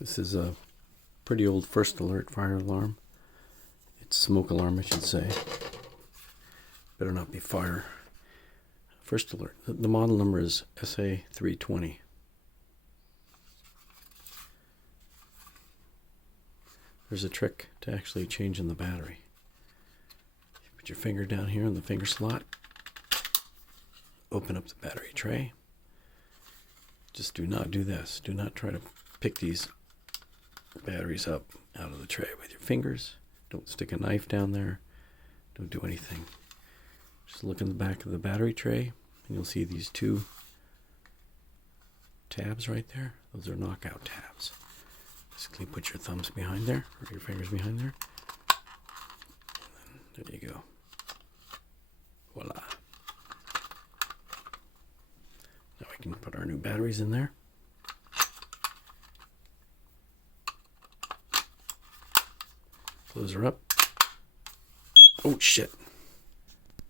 This is a pretty old First Alert fire alarm. It's smoke alarm, I should say. Better not be fire. First Alert. The model number is SA320. There's a trick to actually changing the battery. You put your finger down here in the finger slot. Open up the battery tray. Just do not do this. Do not try to pick these batteries up out of the tray with your fingers. Don't stick a knife down there. Don't do anything. Just look in the back of the battery tray and you'll see these two tabs right there. Those are knockout tabs. Basically put your thumbs behind there, or your fingers behind there. And there you go. Voila. Now we can put our new batteries in there. Close her up. Oh shit.